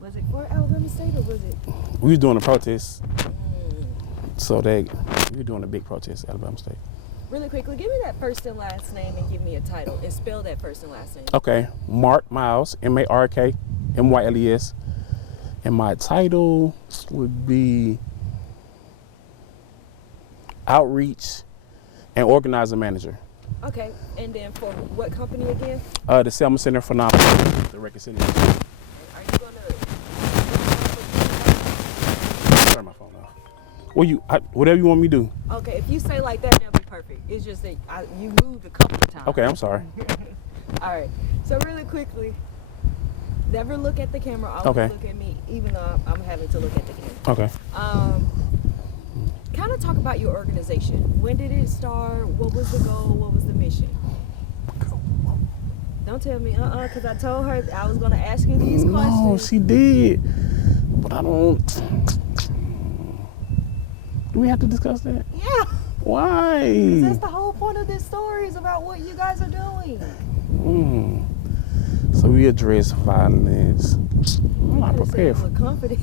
Was it for Alabama State or was it? We was doing a protest. So we were doing a big protest at Alabama State. Really quickly, give me that first and last name and give me a title and spell that first and last name. Okay, Mark Myles, MarkMyles. And my title would be Outreach and Organizer Manager. Okay, and then for what company again? The Selma Center for Nonprofit, the Reconciliation. Are you gonna Turn my phone off. Whatever you want me to do. Okay, if you say like that, that'll be perfect. It's just that you moved a couple of times. Okay, I'm sorry. All right, so really quickly, never look at the camera, always Okay. look at me, even though I'm having to look at the camera. Okay. Kind of talk about your organization. When did it start? What was the goal? What was the mission? Don't tell me, because I told her I was going to ask you these questions. No, she did. But I don't. Do we have to discuss that? Yeah. Why? That's the whole point of this story is about what you guys are doing. So we address violence. I'm not prepared for.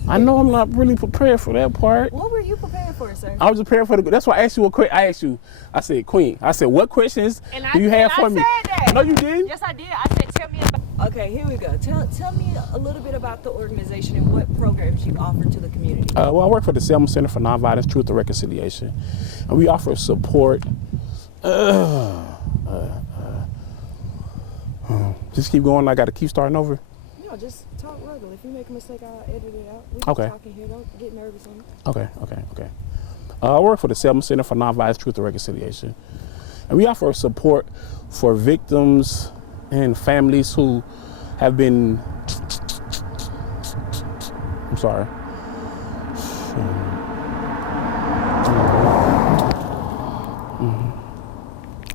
I know I'm not really prepared for that part. What were you prepared for, sir? I was prepared for the. That's why I asked you a question. I asked you. I said, Queen. I said, what questions do you have for me? I said that. No, you didn't. Yes, I did. I said, tell me about. Okay, here we go. Tell me a little bit about the organization and what programs you offer to the community. Well, I work for the Selma Center for Nonviolence, Truth, and Reconciliation, and we offer support. Just keep going. I got to keep starting over. No, just talk regular. If you make a mistake, I'll edit it out. We Okay. talking here. Don't get nervous on me. Okay. I work for the Selma Center for Nonviolence, Truth, and Reconciliation, and we offer support for victims and families who have been. I'm sorry.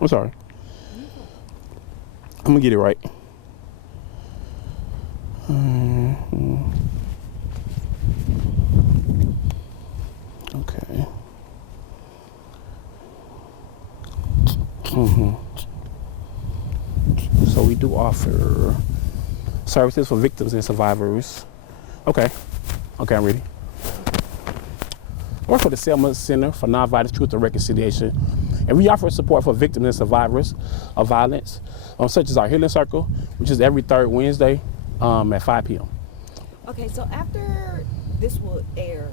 I'm sorry. I'm gonna get it right. Okay. So we do offer services for victims and survivors. Okay, I'm ready. I work for the Selma Center for Nonviolence, Truth, and Reconciliation, and we offer support for victims and survivors of violence, such as our Healing Circle, which is every third Wednesday at 5 p.m. Okay, so after this will air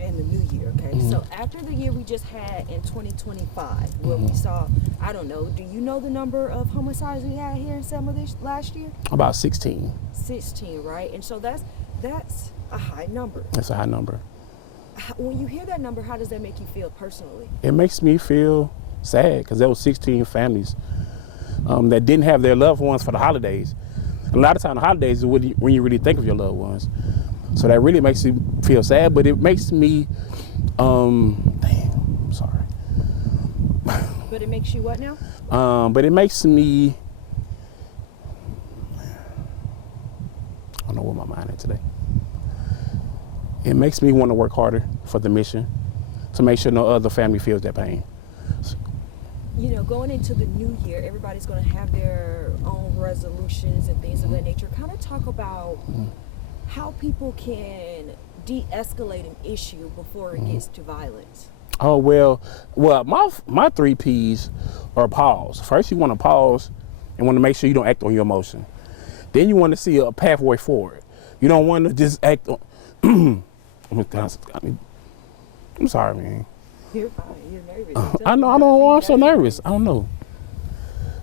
in the new year, okay? So after the year we just had in 2025, where we saw, I don't know, do you know the number of homicides we had here in Selma last year? About 16. 16, right? And so that's a high number. That's a high number. When you hear that number, how does that make you feel personally? It makes me feel sad because there was 16 families that didn't have their loved ones for the holidays. And a lot of times the holidays is when you really think of your loved ones. So that really makes me feel sad, but it makes me, I'm sorry. But it makes you what now? But it makes me, I don't know where my mind is today. It makes me want to work harder for the mission to make sure no other family feels that pain. You know, going into the new year, everybody's going to have their own resolutions and things of that nature. Kind of talk about how people can de-escalate an issue before it gets to violence. Oh, well, my 3 Ps are pause. First, you want to pause and want to make sure you don't act on your emotion. Then you want to see a pathway forward. You don't want to just act on, I'm sorry, man. You're fine. You're nervous. I know. I don't know why I'm so nervous. I don't know.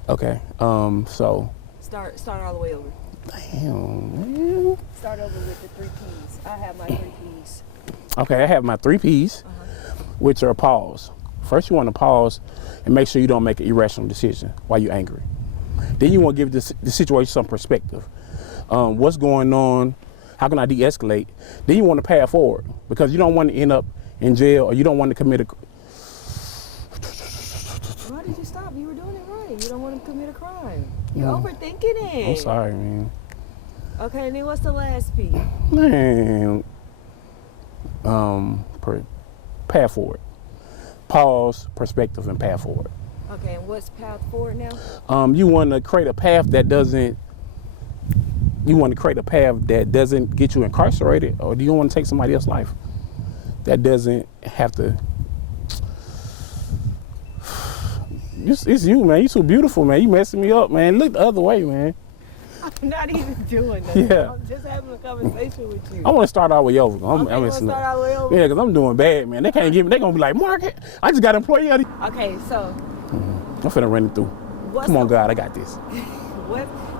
Okay. So. Start all the way over. Damn, man. Start over with the 3 Ps. I have my 3 Ps. Okay, I have my 3 Ps, which are pause. First, you want to pause and make sure you don't make an irrational decision while you're angry. Then you want to give the situation some perspective. What's going on? How can I de-escalate? Then you want to path forward because you don't want to end up in jail or you don't want to commit a. Why did you stop? You were doing it right. You don't want to commit a crime. You're overthinking it. I'm sorry, man. Okay, and then what's the last P? Man. Path forward. Pause, perspective, and path forward. Okay, and what's path forward now? You want to create a path that doesn't you want to create a path that doesn't get you incarcerated, or do you want to take somebody else's life that doesn't have to? It's you, man. You too beautiful, man. You messing me up, man. Look the other way, man. I'm not even doing that. Yeah. I'm just having a conversation with you. I want to start all the way over. I'm Okay, messing start up. all the way over? Yeah, because I'm doing bad, man. They can't give me. They gonna be like, Mark, I just got an employee out here. Okay, so I'm finna run it through. Come on, God, I got this.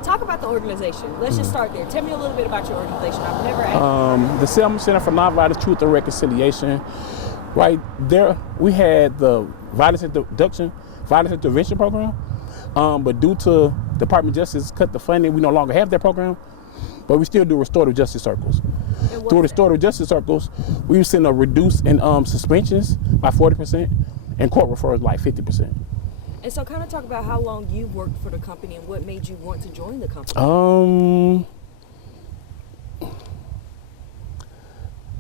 Talk about the organization. Let's just start there. Tell me a little bit about your organization. I've never asked. The Selma Center for Nonviolence, Truth, and Reconciliation. Right there, we had the violence intervention program, but due to Department of Justice cut the funding, we no longer have that program. But we still do restorative justice circles. Through restorative justice circles, we've seen a reduce in suspensions by 40% and court referrals by 50%. And so kind of talk about how long you worked for the company and what made you want to join the company.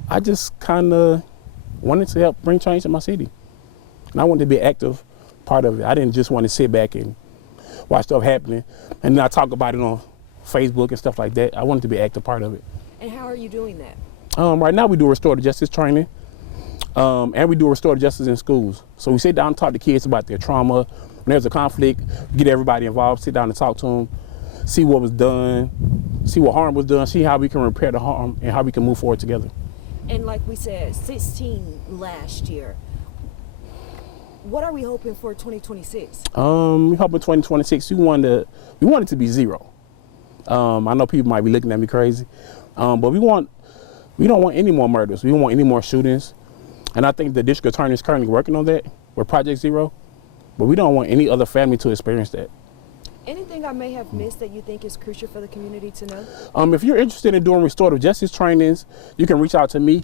I just kind of wanted to help bring change to my city. And I wanted to be an active part of it. I didn't just want to sit back and watch stuff happening and then I talk about it on Facebook and stuff like that. I wanted to be an active part of it. And how are you doing that? Right now we do restorative justice training. And we do restorative justice in schools. So we sit down and talk to kids about their trauma. When there's a conflict, get everybody involved, sit down and talk to them, see what was done, see what harm was done, see how we can repair the harm and how we can move forward together. And like we said, 16 last year. What are we hoping for 2026? We hope in 2026 we want it to be zero. I know people might be looking at me crazy, but we don't want any more murders. We don't want any more shootings. And I think the district attorney is currently working on that with Project Zero, but we don't want any other family to experience that. Anything I may have missed that you think is crucial for the community to know? If you're interested in doing restorative justice trainings, you can reach out to me,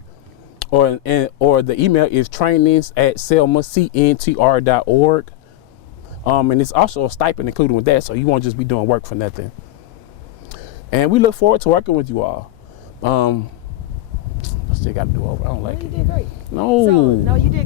or the email is trainings@selmacntr.org. And it's also a stipend included with that, so you won't just be doing work for nothing. And we look forward to working with you all. I still got to do over. I don't like it. You did great. No. So, no, you did great.